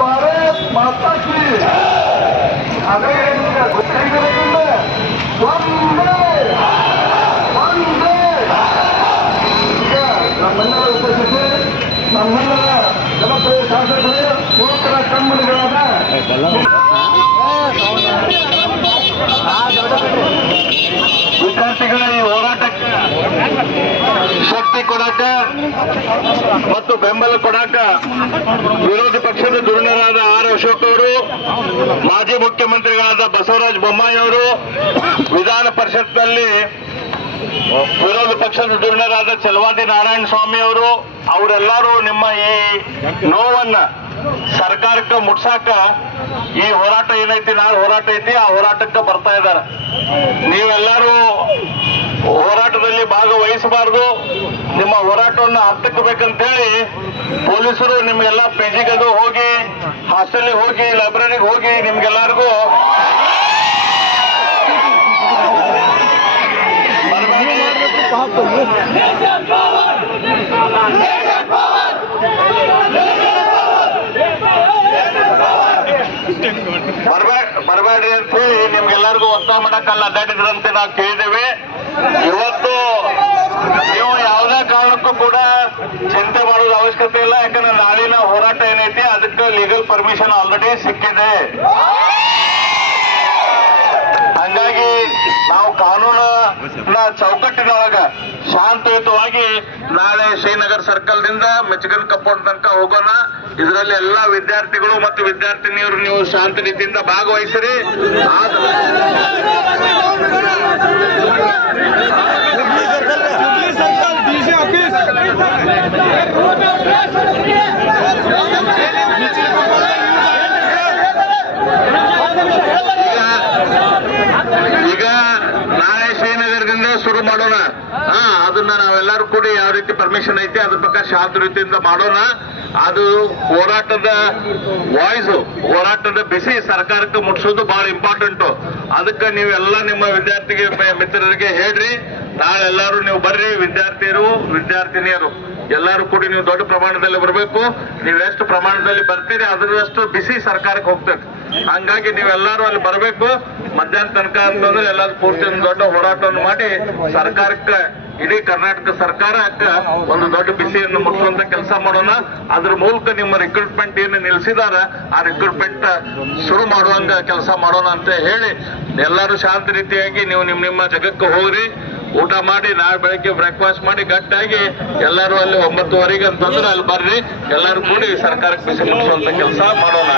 ಭಾರತ್ ಮಾತಾ ಕಿ ಅದೇ ಗೊತ್ತಾಗಿರೋದ್ರಿಂದ ಒಂದೇ ಈಗ ನಮ್ಮೆಲ್ಲರ ಉಪಸ್ಥಿತಿ ನಮ್ಮೆಲ್ಲರ ಜನಪ್ರಿಯ ಶಾಸಕರು ನೂತನ ಕಣ್ಮಣಿಗಳಾದ ವಿದ್ಯಾರ್ಥಿಗಳ ಈ ಹೋರಾಟಕ್ಕೆ ಶಕ್ತಿ ಕೊಡಾಕ ಮತ್ತು ಬೆಂಬಲ ಕೊಡಾಕ ವಿರೋಧ ಪಕ್ಷದ ಧುರೀಣರಾದ ಆರ್ ಅಶೋಕ್ ಅವರು, ಮಾಜಿ ಮುಖ್ಯಮಂತ್ರಿಗಳಾದ ಬಸವರಾಜ ಬೊಮ್ಮಾಯಿ ಅವರು, ವಿಧಾನ ಪರಿಷತ್ನಲ್ಲಿ ವಿರೋಧ ಪಕ್ಷದ ಧುರೀಣರಾದ ಚಲವಾದಿ ನಾರಾಯಣ ಸ್ವಾಮಿ ಅವರು, ಅವರೆಲ್ಲರೂ ನಿಮ್ಮ ಈ ನೋವನ್ನ ಸರ್ಕಾರಕ್ಕೆ ಮುಟ್ಸಾಕ ಈ ಹೋರಾಟ ಏನೈತಿ, ನಾಳೆ ಹೋರಾಟ ಐತಿ, ಆ ಹೋರಾಟಕ್ಕೆ ಬರ್ತಾ ಇದ್ದಾರೆ. ನೀವೆಲ್ಲರೂ ಹೋರಾಟದಲ್ಲಿ ಭಾಗವಹಿಸಬಾರ್ದು, ನಿಮ್ಮ ಹೋರಾಟವನ್ನು ಹತ್ತಿಕ್ಕಬೇಕಂತೇಳಿ ಪೊಲೀಸರು ನಿಮ್ಗೆಲ್ಲ ಪೇಜಿಗದು ಹೋಗಿ, ಹಾಸ್ಟೆಲ್ಗೆ ಹೋಗಿ, ಲೈಬ್ರರಿಗೆ ಹೋಗಿ ನಿಮ್ಗೆಲ್ಲರಿಗೂ ಬರಬೇಡ್ರಿ ಅಂತ ಹೇಳಿ ನಿಮ್ಗೆಲ್ಲರಿಗೂ ಒತ್ತಾಯ ಮಾಡಕ್ಕಲ್ಲ ಅಡ್ಡಾಡಿದ್ರಂತೆ ನಾವು ಕೇಳಿದ್ದೇವೆ. ಇವತ್ತು ನೀವು ಯಾವುದೇ ಕಾರಣಕ್ಕೂ ಕೂಡ ಚಿಂತೆ ಮಾಡೋದು ಅವಶ್ಯಕತೆ ಇಲ್ಲ. ಯಾಕಂದ್ರೆ ನಾಳಿನ ಹೋರಾಟ ಏನೈತಿ ಅದಕ್ಕೆ ಲೀಗಲ್ ಪರ್ಮಿಷನ್ ಆಲ್ರೆಡಿ ಸಿಕ್ಕಿದೆ. ಹಂಗಾಗಿ ನಾವು ಕಾನೂನಿನ ಚೌಕಟ್ಟಿನೊಳಗ ಶಾಂತಿಯುತವಾಗಿ ನಾಳೆ ಶ್ರೀನಗರ್ ಸರ್ಕಲ್ ದಿಂದ ಮಿಚಿಗನ್ ಕಂಪೌಂಡ್ ತನಕ ಹೋಗೋಣ. ಇದರಲ್ಲಿ ಎಲ್ಲಾ ವಿದ್ಯಾರ್ಥಿಗಳು ಮತ್ತು ವಿದ್ಯಾರ್ಥಿನಿಯರು ನೀವು ಶಾಂತ ರೀತಿಯಿಂದ ಭಾಗವಹಿಸಿರಿ. ಈಗ ನಾಳೆ ಶ್ರೀನಗರದಿಂದ ಶುರು ಮಾಡೋಣ. ಅದನ್ನ ನಾವೆಲ್ಲರೂ ಕೂಡಿ ಯಾವ ರೀತಿ ಪರ್ಮಿಷನ್ ಐತಿ ಅದ್ರ ಪ್ರಕಾರ ಶಾಂತ ರೀತಿಯಿಂದ ಮಾಡೋಣ. ಅದು ಹೋರಾಟದ ವಾಯ್ಸ್, ಹೋರಾಟದ ಬಿಸಿ ಸರ್ಕಾರಕ್ಕೆ ಮುಟ್ಸೋದು ಬಹಳ ಇಂಪಾರ್ಟೆಂಟು. ಅದಕ್ಕೆ ನೀವೆಲ್ಲ ನಿಮ್ಮ ಮಿತ್ರರಿಗೆ ಹೇಳ್ರಿ, ನಾಳೆ ಎಲ್ಲರೂ ನೀವು ಬರ್ರಿ. ವಿದ್ಯಾರ್ಥಿಯರು ವಿದ್ಯಾರ್ಥಿನಿಯರು ಎಲ್ಲರೂ ಕೂಡಿ ನೀವು ದೊಡ್ಡ ಪ್ರಮಾಣದಲ್ಲಿ ಬರಬೇಕು. ನೀವು ಎಷ್ಟು ಪ್ರಮಾಣದಲ್ಲಿ ಬರ್ತೀರಿ ಅದರಷ್ಟು ಬಿಸಿ ಸರ್ಕಾರಕ್ಕೆ ಹೋಗ್ತದೆ. ಹಂಗಾಗಿ ನೀವೆಲ್ಲರೂ ಅಲ್ಲಿ ಬರಬೇಕು. ಮಧ್ಯಾಹ್ನ ತನಕ ಅಂತಂದ್ರೆ ಎಲ್ಲರೂ ಪೂರ್ತಿ ಒಂದು ದೊಡ್ಡ ಹೋರಾಟವನ್ನು ಮಾಡಿ ಸರ್ಕಾರಕ್ಕೆ, ಇಡೀ ಕರ್ನಾಟಕ ಸರ್ಕಾರಕ್ಕೆ ಒಂದು ದೊಡ್ಡ ಬಿಸಿಯನ್ನು ಮುಟ್ಟಿಸುವಂತ ಕೆಲಸ ಮಾಡೋಣ. ಅದ್ರ ಮೂಲಕ ನಿಮ್ಮ ರಿಕ್ರೂಟ್ಮೆಂಟ್ ಏನು ನಿಲ್ಸಿದಾರ ಆ ರಿಕ್ರೂಟ್ಮೆಂಟ್ ಶುರು ಮಾಡುವಂಗ ಕೆಲಸ ಮಾಡೋಣ ಅಂತ ಹೇಳಿ ಎಲ್ಲರೂ ಶಾಂತ ರೀತಿಯಾಗಿ ನೀವು ನಿಮ್ಮ ಜಗಕ್ಕೆ ಹೋಗ್ರಿ. ಊಟ ಮಾಡಿ ನಾಳೆ ಬೆಳಗ್ಗೆ ಬ್ರೇಕ್ಫಾಸ್ಟ್ ಮಾಡಿ ಗಟ್ಟಾಗಿ ಎಲ್ಲರೂ ಅಲ್ಲಿ 9:30 ಅಂತಂದ್ರೆ ಅಲ್ಲಿ ಬರ್ರಿ. ಎಲ್ಲರೂ ಕೂಡಿ ಸರ್ಕಾರಕ್ಕೆ ಬಿಸಿ ಮುಟ್ಟಿಸುವಂತ ಕೆಲಸ ಮಾಡೋಣ.